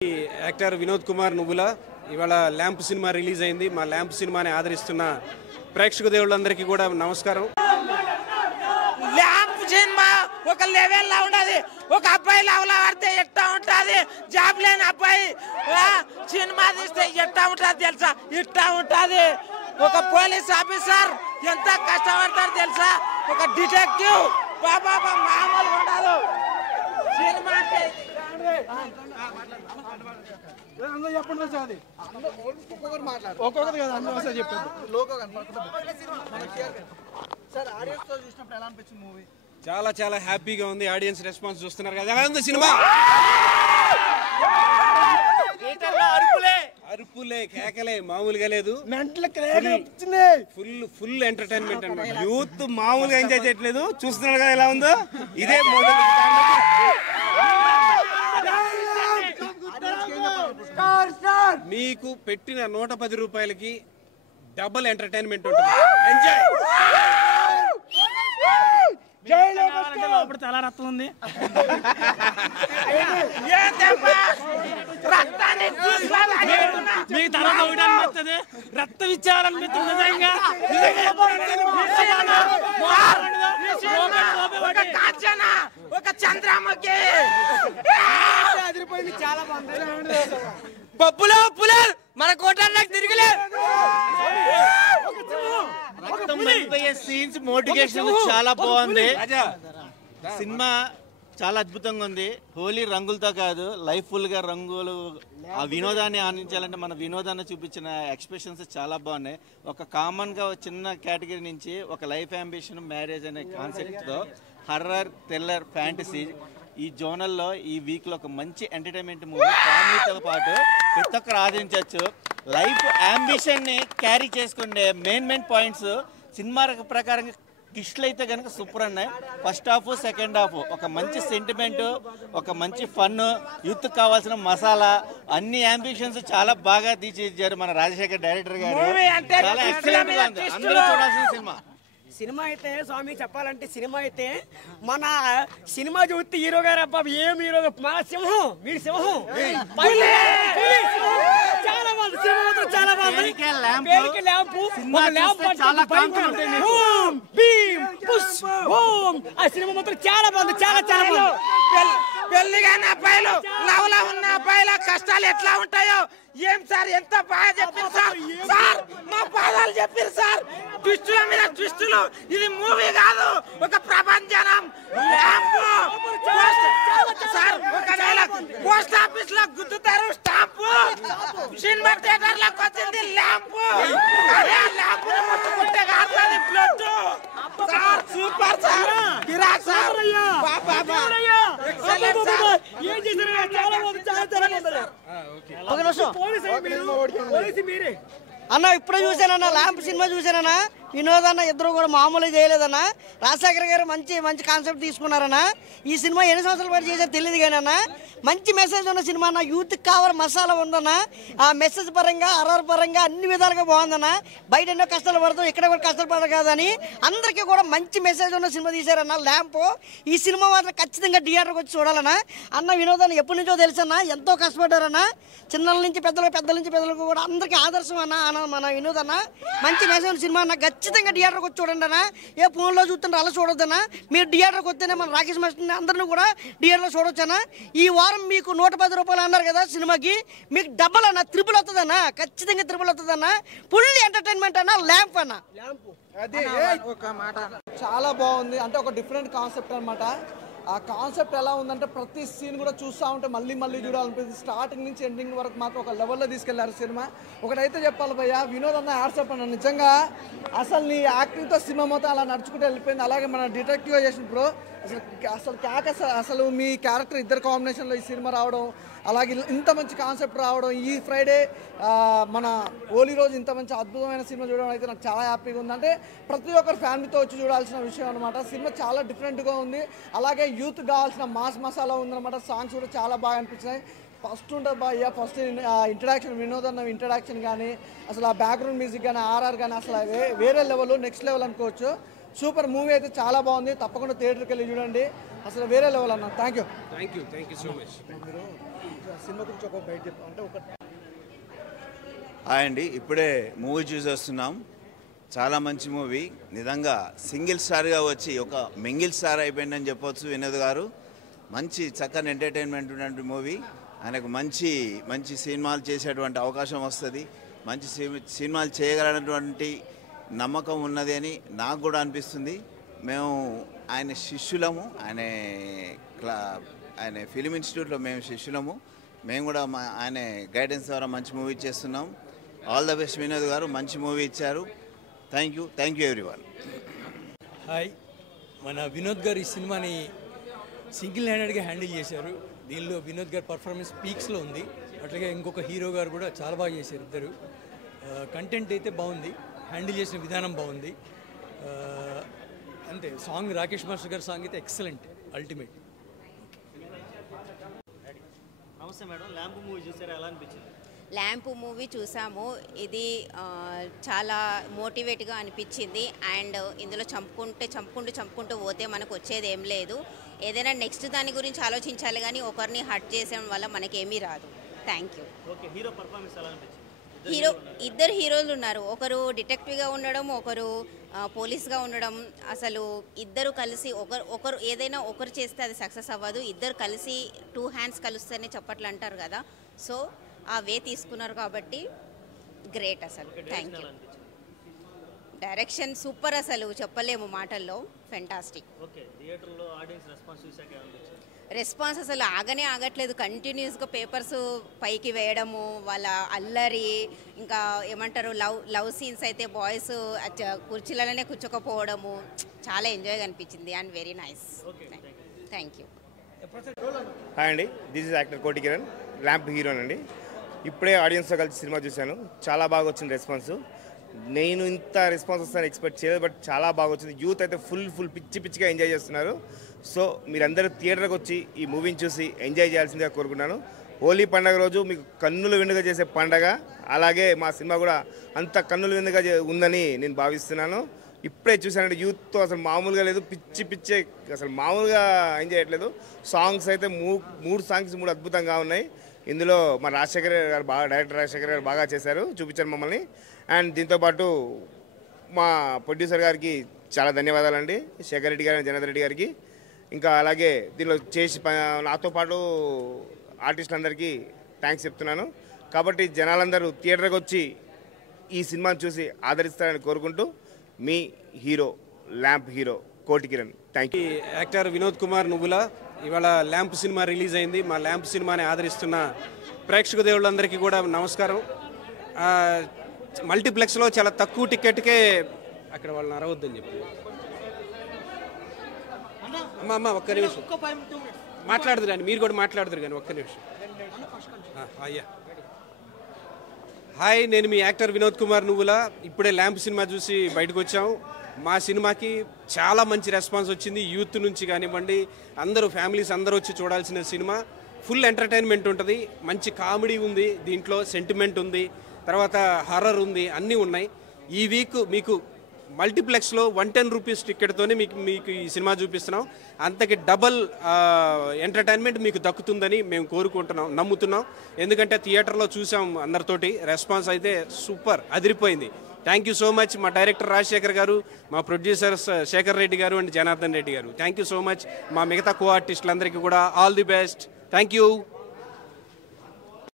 Actor Vinod Kumar నువ్వుల ఇవాళ lamp cinema release అయింది. మా ల్యాంప్ సినిమాని ఆదరిస్తున్న ప్రేక్షక దేవుళ్ళందరికీ కూడా నమస్కారం. ల్యాంప్ సినిమా ఒక లెవెల్ లా ఉంటది. ఒక అబ్బాయి లవ్లా పడితే ఎట్టా ఉంటది, జాబ్ లేని అబ్బాయి సినిమా తీస్తే ఎట్టా ఉంటది తెలుసా? ఇట్టా ఉంటది. ఒక పోలీస్ ఆఫీసర్ ఎంత కష్టపడతారు తెలుసా? ఒక డిటెక్టివ్ బాబా మామూలు ఉండదు సినిమా అంటే. చాలా చాలా హ్యాపీగా ఉంది. ఆడియన్స్ రెస్పాన్స్ చూస్తున్నారు కదా, ఎలా ఉంది సినిమా? అరుపులే కేకలే మామూలుగా లేదు. ఫుల్ ఎంటర్టైన్మెంట్ అన్నమాట. యూత్ మామూలుగా ఎంజాయ్ చేయట్లేదు. చూస్తున్నారు కదా ఎలా ఉందో. ఇదే మీకు పెట్టిన 110 రూపాయలకి డబుల్ ఎంటర్టైన్మెంట్ ఉంటుంది. ఎంజాయ్. లోపల చాలా రక్తం ఉంది. మీకు తర్వాత ఒకటి రక్తం ఇచ్చేయాలనిపిస్తుంది. నిజంగా ఒక చంద్రముఖి చాలా బాగుంది. పప్పులో పులర్ మన కోటానికి తిరిగిలే. రక్తం మరిపోయే సీన్స్, మోటివేషన్ చాలా బాగుంది. సినిమా చాలా అద్భుతంగా ఉంది. హోలీ రంగులతో కాదు, లైఫ్ ఫుల్ గా రంగులు. ఆ వినోదాన్ని ఆనందించాలంటే మన వినోదాన్ని చూపించిన ఎక్స్ప్రెషన్స్ చాలా బాగున్నాయి. ఒక కామన్ గా చిన్న కేటగిరీ నుంచి ఒక లైఫ్ అంబిషన్, మ్యారేజ్ అనే కాన్సెప్ట్ తో హర్రర్, థ్రిల్లర్, ఫ్యాంటసీ ఈ జోనల్లో ఈ వీక్ లో ఒక మంచి ఎంటర్టైన్మెంట్ మూవీ. ఫ్యామిలీతో పాటు ప్రతి ఒక్కరు ఆదరించవచ్చు. లైఫ్ అంబిషన్ ని క్యారీ చేసుకునే మెయిన్ పాయింట్స్ సినిమా ప్రకారంగా కిష్లు అయితే కనుక సూపర్ ఉన్నాయి. ఫస్ట్ హాఫ్, సెకండ్ హాఫ్ ఒక మంచి సెంటిమెంట్, ఒక మంచి ఫన్, యూత్ కావాల్సిన మసాలా, అన్ని అంబిషన్స్ చాలా బాగా తీర్చిదిద్దారు మన రాజశేఖర్ డైరెక్టర్ గారు. చాలా ఎక్సలెంట్ గా ఉంది. అందరూ చూడాల్సిన సినిమా అయితే స్వామి చెప్పాలంటే సినిమా అయితే మన సినిమా చూస్తే హీరో గారు అబ్బా ఏం హీరో మన సింహం, మీరు సింహం చాలా బాగుంది. సినిమా మాత్రం చాలా బాగుంది. పేరుకి ల్యాంపు, ఒక ల్యాంప్ ఆ సినిమా మాత్రం చాలా బాగుంది. చాలా చాలా బాగుంది. పెళ్లి కాని అబ్బాయిలు, లవ్లో ఉన్న అబ్బాయిల కష్టాలు ఎట్లా ఉంటాయో ఏం సార్ ఎంత బాగా చెప్పారు సార్. సార్ మా పాదాలు చెప్పారు సార్. ట్విస్టుల మీద ట్విస్టులు. ఇది మూవీ కాదు, ఒక ప్రపంచనం. ల్యాంపు సార్ ఒక డైలాగ్ పోస్ట్ ఆఫీస్ లో గుద్దుతారు స్టాంపు, సినిమా థియేటర్ లోకి వచ్చింది ల్యాంపు. అదే ల్యాంపు ముట్టుకుంటే కాదు బ్లడ్. సార్ సూపర్ సార్, కిరాక్ సార్. ఏం చేశారు? చాలా బాగుంది. చాలా చాలా బాగుంది. ఒక నిమిషం మీరే అన్న ఇప్పుడే చూసానన్నా ల్యాంప్ సినిమా చూసానన్నా. వినోద్ అన్న ఇద్దరు కూడా మామూలుగా చేయలేదన్నా. రాజశేఖర్ గారు మంచి కాన్సెప్ట్ తీసుకున్నారన్నా. ఈ సినిమా ఎన్ని సంవత్సరాల పాటు చేసారో తెలియదు కానీ అన్న మంచి మెసేజ్ ఉన్న సినిమా అన్న. యూత్కి కావాలి మసాలా ఉందన్న. ఆ మెసేజ్ పరంగా, అర్రర్ పరంగా అన్ని విధాలుగా బాగుందన్న. బయట ఎన్నో కష్టాలు పడతాం, ఇక్కడ కూడా కష్టాలు పడదు కాదని అందరికీ కూడా మంచి మెసేజ్ ఉన్న సినిమా తీశారన్న ల్యాంప్. ఈ సినిమా మాత్రం ఖచ్చితంగా థియేటర్కి వచ్చి చూడాలన్నా. అన్న వినోద్ అన్న ఎప్పటి నుంచో తెలుసన్నా, ఎంతో కష్టపడ్డారన్న. చిన్నల నుంచి పెద్దల నుంచి పెద్దలకు కూడా అందరికీ ఆదర్శం అన్న మన వినోద్ అన్న. మంచి మెసేజ్ సినిమా అన్న. ఖచ్చితంగా థియేటర్కి వచ్చి చూడండి అన్న. ఏ ఫోన్లో చూస్తుంటే అలా చూడొద్దన్నా. మీరు థియేటర్కి వస్తేనే మన రాకేష్ మాస్టర్ అందరినీ కూడా థియేటర్లో చూడొచ్చన్నా. ఈ వారం మీకు 110 రూపాయలు అన్నారు కదా సినిమాకి, మీకు డబల్ అన్న, త్రిపుల్ వస్తుందన్న. ఖచ్చితంగా త్రిపుల్ వస్తుందన్న. ఫుల్ ఎంటర్టైన్మెంట్ అన్న. ల్యాంప్ అన్న. చాలా బాగుంది. అంటే ఒక డిఫరెంట్ కాన్సెప్ట్ అనమాట. ఆ కాన్సెప్ట్ ఎలా ఉందంటే ప్రతి సీన్ కూడా చూస్తూ ఉంటే మళ్ళీ చూడాలనిపిస్తుంది. స్టార్టింగ్ నుంచి ఎండింగ్ వరకు మాత్రం ఒక లెవెల్లో తీసుకెళ్లారు సినిమా. ఒకటైతే చెప్పాలి భయ్య, వినోద్ అన్న యాడ్సప్ అన్న. నిజంగా అసలు నీ యాక్టింగ్తో సినిమా మొత్తం అలా నడుచుకుంటూ వెళ్ళిపోయింది. అలాగే మన డిటెక్టివ్ చేసిన బ్రో అసలు మీ క్యారెక్టర్ ఇద్దరు కాంబినేషన్లో ఈ సినిమా రావడం, అలాగే ఇంత మంచి కాన్సెప్ట్ రావడం, ఈ ఫ్రైడే మన హోలీ రోజు ఇంత మంచి అద్భుతమైన సినిమా చూడడం అయితే నాకు చాలా హ్యాపీగా ఉంది. అంటే ప్రతి ఒక్కరు ఫ్యామిలీతో వచ్చి చూడాల్సిన విషయం అనమాట. సినిమా చాలా డిఫరెంట్గా ఉంది. అలాగే యూత్ కావాల్సిన మాస్ మసాలా ఉందన్నమాట. సాంగ్స్ కూడా చాలా బాగా అనిపించినాయి. ఫస్ట్ ఉంటుంది బాయ్య, ఫస్ట్ ఇంట్రడక్షన్ వినోద్ అన్న ఇంట్రడక్షన్ కానీ, అసలు ఆ బ్యాక్గ్రౌండ్ మ్యూజిక్ కానీ, ఆర్ఆర్ కానీ అసలు వేరే లెవెల్, నెక్స్ట్ లెవెల్ అనుకోవచ్చు. సూపర్ మూవీ అయితే చాలా బాగుంది, తప్పకుండా థియేటర్కి వెళ్ళి చూడండి, అసలు వేరే లెవెల్ అన్న. Thank you so much. మీరు సినిమా గురించి ఒక బయట అంటే ఒక హాయ్ అండి, ఇప్పుడే మూవీ చూసి వస్తున్నాం. చాలా మంచి మూవీ, నిజంగా సింగిల్ స్టార్గా వచ్చి ఒక మింగిల్ స్టార్ అయిపోయిందని చెప్పొచ్చు వినోద్ గారు. మంచి చక్కని ఎంటర్టైన్మెంట్ ఉన్నటువంటి మూవీ. ఆయనకు మంచి మంచి సినిమాలు చేసేటువంటి అవకాశం వస్తుంది, మంచి సినిమాలు చేయగలనటువంటి నమ్మకం ఉన్నది అని నాకు కూడా అనిపిస్తుంది. మేము ఆయన శిష్యులము, ఆయన ఫిలిం ఇన్స్టిట్యూట్లో మేము శిష్యులము. మేము కూడా ఆయన గైడెన్స్ ద్వారా మంచి మూవీ చేస్తున్నాం. ఆల్ ద బెస్ట్ వినోద్ గారు, మంచి మూవీ ఇచ్చారు. Thank you everyone. హాయ్, మన వినోద్ గారు ఈ సినిమాని సింగిల్ హ్యాండెడ్గా హ్యాండిల్ చేశారు. దీనిలో వినోద్ గారి పర్ఫార్మెన్స్ పీక్స్లో ఉంది. అట్లాగే ఇంకొక హీరో గారు కూడా చాలా బాగా చేశారు ఇద్దరు. కంటెంట్ అయితే బాగుంది, హ్యాండిల్ చేసిన విధానం బాగుంది. అంతే, సాంగ్ రాకేష్ మాస్టర్ గారి సాంగ్ అయితే ఎక్సలెంట్, అల్టిమేట్. నమస్తే మేడం, ల్యాంప్ మూవీ చూసారా, ఎలా అనిపించింది? ల్యాంప్ మూవీ చూసాము. ఇది చాలా మోటివేట్గా అనిపించింది. అండ్ ఇందులో చంపుకుంటూ పోతే మనకు వచ్చేది ఏం లేదు. ఏదైనా నెక్స్ట్ దాని గురించి ఆలోచించాలి, కానీ ఒకరిని హర్ట్ చేసే వల్ల మనకేమీ రాదు. Thank you. హీరో పర్ఫార్మెన్స్ ఎలా అనిపించింది? ఇద్దరు హీరోలు ఉన్నారు, ఒకరు డిటెక్టివ్గా ఉండడం, ఒకరు పోలీస్గా ఉండడం. అసలు ఇద్దరు కలిసి ఒకరు ఏదైనా ఒకరు చేస్తే అది సక్సెస్ అవ్వదు. ఇద్దరు కలిసి 2 hands కలిస్తేనే చప్పట్లు అంటారు కదా, సో ఆ వే తీసుకున్నారు కాబట్టి గ్రేట్ అసలు. Thank you. డైరెక్షన్ సూపర్, అసలు చెప్పలేము మాటల్లో, ఫెంటాస్టిక్. రెస్పాన్స్ అసలు ఆగట్లేదు, కంటిన్యూస్గా పేపర్స్ పైకి వేయడము, వాళ్ళ అల్లరి, ఇంకా ఏమంటారు లవ్ సీన్స్ అయితే బాయ్స్ కుర్చీలలోనే కూర్చోకపోవడము, చాలా ఎంజాయ్గా అనిపించింది and very nice. Thank you. Hi అండి, దిస్ ఇస్ యాక్టర్ కోటి కిరణ్, ల్యాంప్ హీరోనండి. ఇప్పుడే ఆడియన్స్తో కలిసి సినిమా చూశాను, చాలా బాగా వచ్చింది రెస్పాన్స్. నేను ఇంత రెస్పాన్స్ వస్తాను ఎక్స్పెక్ట్ చేయలేదు, బట్ చాలా బాగా వచ్చింది. యూత్ అయితే ఫుల్ పిచ్చిగా ఎంజాయ్ చేస్తున్నారు. సో మీరందరూ థియేటర్కి వచ్చి ఈ మూవీని చూసి ఎంజాయ్ చేయాల్సిందిగా కోరుకున్నాను. హోలీ పండుగ రోజు మీకు కన్నుల విందుగా చేసే పండగ, అలాగే మా సినిమా కూడా అంత కన్నుల విందుగా ఉందని నేను భావిస్తున్నాను. ఇప్పుడే చూసానంటే యూత్తో అసలు మామూలుగా లేదు, పిచ్చి అసలు మామూలుగా ఎంజాయ్ చేయట్లేదు. సాంగ్స్ అయితే మూడు సాంగ్స్ అద్భుతంగా ఉన్నాయి. ఇందులో మా రాజశేఖర్ గారు డైరెక్టర్ రాజశేఖర్ గారు బాగా చేశారు, చూపించారు మమ్మల్ని. అండ్ దీంతోపాటు మా ప్రొడ్యూసర్ గారికి చాలా ధన్యవాదాలండి, శేఖర్ రెడ్డి గారు, జనార్దన్ రెడ్డి గారికి. ఇంకా అలాగే దీనిలో చేసి నాతో పాటు ఆర్టిస్టులందరికీ థ్యాంక్స్ చెప్తున్నాను. కాబట్టి జనాలందరూ థియేటర్కి వచ్చి ఈ సినిమాను చూసి ఆదరిస్తారని కోరుకుంటూ మీ హీరో, ల్యాంప్ హీరో కోటి Kiran. Thank you. Actor Vinod Kumar నువ్వుల ఇవాళ ల్యాంప్ సినిమా రిలీజ్ అయింది. మా ల్యాంప్ సినిమాని ఆదరిస్తున్న ప్రేక్షక దేవుళ్ళందరికీ కూడా నమస్కారం. మల్టీప్లెక్స్లో చాలా తక్కువ టికెట్కే, అక్కడ వాళ్ళని అరవద్దని చెప్పి అమ్మ ఒక్క నిమిషం మాట్లాడుదురు కానీ, మీరు కూడా మాట్లాడుదురు కానీ ఒక్క నిమిషం. అయ్యా హాయ్, నేను మీ యాక్టర్ వినోద్ కుమార్ నువ్వుల. ఇప్పుడే ల్యాంప్ సినిమా చూసి బయటకు వచ్చాము. మా సినిమాకి చాలా మంచి రెస్పాన్స్ వచ్చింది, యూత్ నుంచి కానివ్వండి, అందరూ ఫ్యామిలీస్ అందరూ వచ్చి చూడాల్సిన సినిమా. ఫుల్ ఎంటర్టైన్మెంట్ ఉంటుంది, మంచి కామెడీ ఉంది, దీంట్లో సెంటిమెంట్ ఉంది, తర్వాత హర్రర్ ఉంది, అన్నీ ఉన్నాయి. ఈ వీక్ మీకు మల్టీప్లెక్స్లో 110 రూపీస్ టికెట్తోనే మీకు ఈ సినిమా చూపిస్తున్నాం. అంతకి డబల్ ఎంటర్టైన్మెంట్ మీకు దక్కుతుందని మేము నమ్ముతున్నాం. ఎందుకంటే థియేటర్లో చూసాం అందరితోటి, రెస్పాన్స్ అయితే సూపర్, అదిరిపోయింది. థ్యాంక్ యూ సో మచ్ మా డైరెక్టర్ రాజశేఖర్ గారు, మా ప్రొడ్యూసర్స్ శేఖర్ రెడ్డి గారు అండ్ జనార్దన్ రెడ్డి గారు. Thank you so much. మా మిగతా కో ఆర్టిస్టులందరికీ కూడా all the best. Thank you.